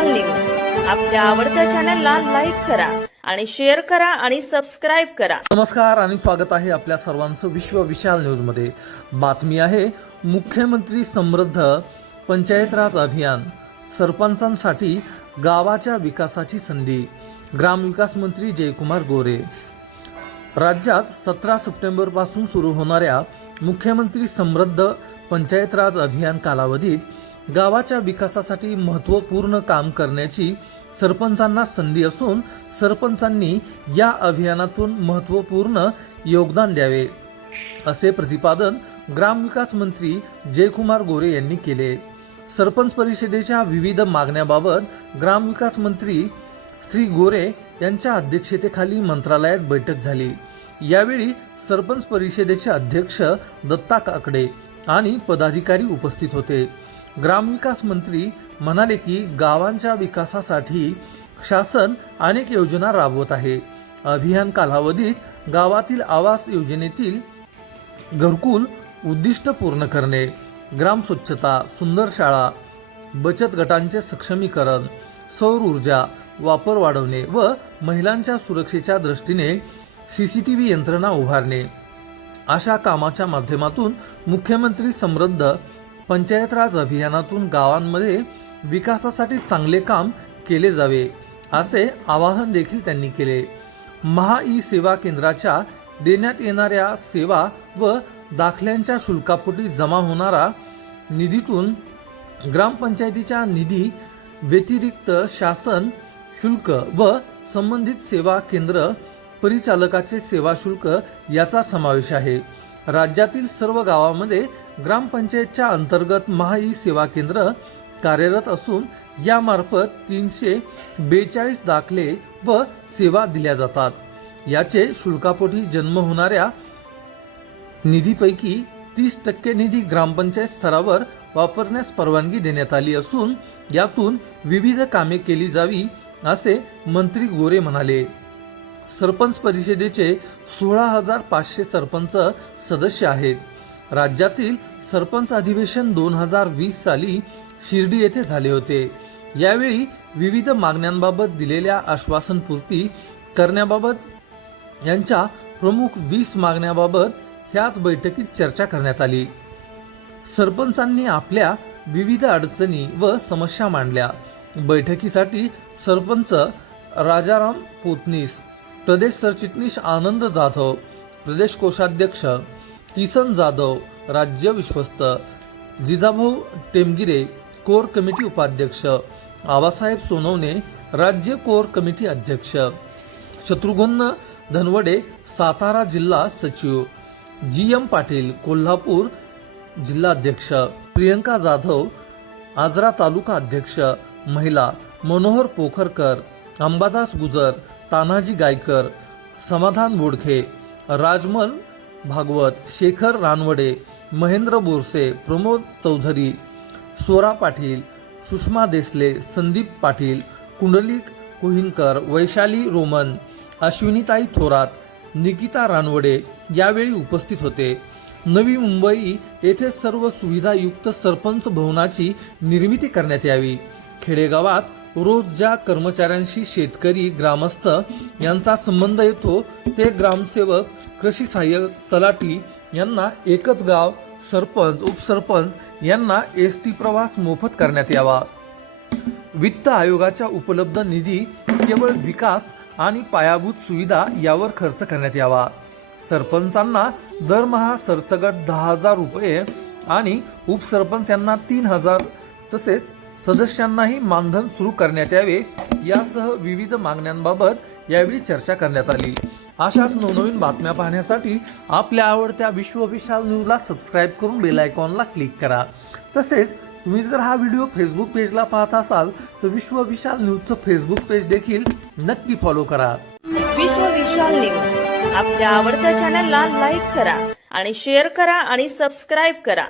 विशाल news आपल्या आवडत्या चॅनलला लाईक करा आणि शेअर करा आणि सबस्क्राइब करा। नमस्कार आणि स्वागत आहे आपल्या सर्वांचं विश्व विशाल न्यूज मध्ये। बातमी आहे मुख्यमंत्री समृद्ध पंचायत राज अभियान, सरपंचांसाठी गावाच्या विकासाची संधी। ग्रामविकास मंत्री जयकुमार गोरे। राज्यात 17 सप्टेंबर पासून सुरू होणाऱ्या मुख्यमंत्री समृद्ध पंचायत राज अभियान कालावधीत गावाच्या विकासासाठी महत्त्वपूर्ण काम करण्याची सरपंचांना संधी असून सरपंचांनी या अभियानातून महत्त्वपूर्ण योगदान द्यावे, असे प्रतिपादन ग्रामविकास मंत्री जयकुमार गोरे यांनी केले। सरपंच परिषदेच्या विविध मागण्याबाबत ग्रामविकास मंत्री श्री गोरे यांच्या अध्यक्षतेखाली मंत्रालयात बैठक झाली। यावेळी सरपंच परिषदेचे अध्यक्ष दत्ता काकडे आणि पदाधिकारी उपस्थित होते। ग्रामविकास मंत्री म्हणाले की गावांच्या विकासासाठी शासन अनेक योजना राबवत आहे। अभियान कालावधीत गावातील आवास योजनेतील घरकुल उद्दिष्ट पूर्ण करणे, ग्राम स्वच्छता, सुंदर शाळा, बचत गटांचे सक्षमीकरण, सौर ऊर्जा वापर वाढवणे व महिलांच्या सुरक्षेच्या दृष्टीने सीसीटीव्ही यंत्रणा उभारणे अशा कामाच्या माध्यमातून मुख्यमंत्री समृद्ध पंचायत राज अभियानातून गावांमध्ये विकासासाठी चांगले काम केले जावे, असे आवाहन देखील त्यांनी केले। महा-ई सेवा केंद्राच्या देण्यात येणाऱ्या सेवा व दाखल्यांच्या शुल्कापोटी जमा होणारा निधीतून ग्रामपंचायतीच्या निधी व्यतिरिक्त शासन शुल्क व संबंधित सेवा केंद्र परिचालकाचे सेवा शुल्क याचा समावेश आहे। राज्यातील सर्व गावांमध्ये ग्रामपंचायतच्या अंतर्गत महा-ई सेवा केंद्र कार्यरत असून यामार्फत 342 दाखले व सेवा दिल्या जातात। याचे शुल्कापोटी जन्म होणाऱ्या निधीपैकी 30% निधी ग्रामपंचायत स्तरावर वापरण्यास परवानगी देण्यात आली असून यातून विविध कामे केली जावी, असे मंत्री गोरे म्हणाले। सरपंच परिषदेचे 16,500 सरपंच सदस्य आहेत। राज्यातील सरपंच अधिवेशन 2020 साली शिर्डी येथे झाले होते। यावेळी विविध मागण्यांबाबत दिलेल्या आश्वासनपूर्ती करण्याबाबत यांच्या प्रमुख 20 मागण्याबाबत ह्याच बैठकीत चर्चा करण्यात आली। सरपंचांनी आपल्या विविध अडचणी व समस्या मांडल्या। बैठकीसाठी सरपंच राजाराम पोतनीस, प्रदेश सरचिटणीस आनंद जाधव, प्रदेश कोषाध्यक्ष किसन जाधव, राज्य विश्वस्त जिजाभाऊ टेमगिरे, कोर कमिटी उपाध्यक्ष आबासाहेब सोनवणे, राज्य कोर कमिटी अध्यक्ष शत्रुघ्न धनवडे, सातारा जिल्हा सचिव जी.एम. पाटील, कोल्हापूर जिल्हाध्यक्ष प्रियंका जाधव, आजरा तालुका अध्यक्ष महिला मनोहर पोखरकर, अंबादास गुजर, तानाजी गायकर, समाधान बोडखे, राजमल भागवत, शेखर रानवडे, महेंद्र बोरसे, प्रमोद चौधरी, स्वरा पाटील, सुषमा देसले, संदीप पाटील, कुंडलिक कोहिनकर, वैशाली रोमन, अश्विनीताई थोरात, निकिता रानवडे यावेळी उपस्थित होते। नवी मुंबई येथे सर्व सुविधायुक्त सरपंच भवनाची निर्मिती करण्यात यावी। खेडेगावात रोज ज्या कर्मचाऱ्यांशी शेतकरी ग्रामस्थ यांचा संबंध येतो ते ग्रामसेवक, कृषी सहाय्यक, तलाठी यांना एकच गाव सरपंच, उपसरपंच यांना एसटी प्रवास मोफत करण्यात यावा। वित्त आयोगाच्या उपलब्ध निधी केवळ विकास आणि पायाभूत सुविधा यावर खर्च करण्यात यावा। सरपंचांना दरमहा सरसगट 10,000 रुपये आणि उपसरपंच यांना 3,000 तसेच सदस्यांनाही मानधन सुरू करण्यात यावे, यासह विविध मागण्यांबाबत यावेळी चर्चा करण्यात आली। अशाच नवनवीन बातम्या पाहण्यासाठी आपल्या आवडत्या विश्व विशाल न्यूजला सबस्क्राईब करून बेल आयकॉनला क्लिक करा। तसेच तुम्ही जर हा व्हिडिओ फेसबुक पेजला पाहत असाल तर विश्व विशाल न्यूजचं फेसबुक पेज देखील नक्की फॉलो करा। विश्व विशाल न्यूज आपल्या आवडत्या चॅनलला लाईक करा आणि शेअर करा आणि सबस्क्राइब करा।